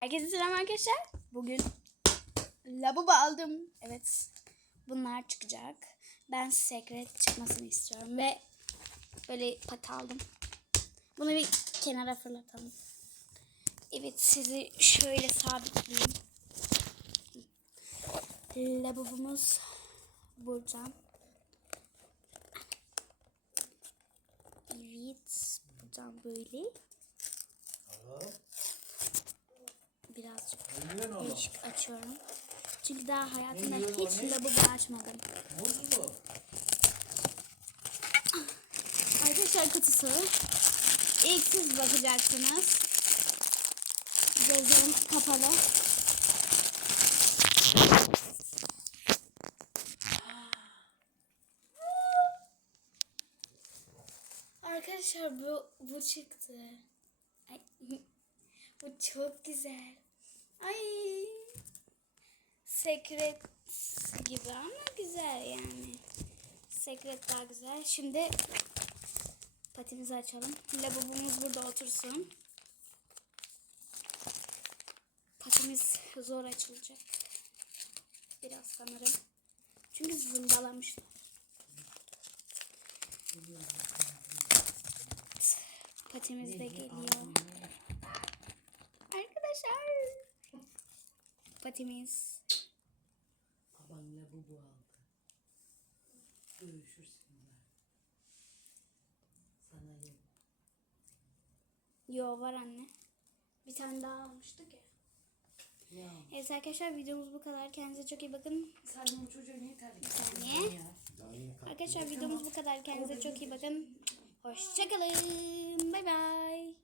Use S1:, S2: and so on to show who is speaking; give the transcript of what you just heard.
S1: Herkese selam arkadaşlar. Bugün labubu aldım. Evet. Bunlar çıkacak. Ben secret çıkmasını istiyorum ve böyle pat aldım. Bunu bir kenara fırlatalım. Evet sizi şöyle sabitleyeyim. Labubumuz burada. Evet. Buradan böyle. Birazcık Değişik açıyorum. Çünkü daha hayatımda hiç labubu açmadım.
S2: Ne oldu bu?
S1: Arkadaşlar kutusu. İlk siz bakacaksınız. Gözlerim kapalı. Arkadaşlar bu bu çıktı. Ay, bu çok güzel. Ay. Secret gibi ama güzel yani. Secret daha güzel. Şimdi patimizi açalım. Lavabomuz burada otursun. Patimiz zor açılacak. Biraz sanırım. Çünkü zımbalamış. Patimiz de geliyor. Arkadaşlar. Patimiz.
S3: Baban lavabo aldı. Dövüşürsünler. Sana yok.
S1: Yo var anne. Bir tane daha almıştık ya.
S3: Ya
S1: Evet arkadaşlar videomuz bu kadar. Kendinize çok iyi bakın.
S3: sen o çocuğu niye terk ettin?
S1: saniye. Arkadaşlar videomuz bu kadar. Kendinize çok iyi bakın. Hoşçakalın. Bay bay.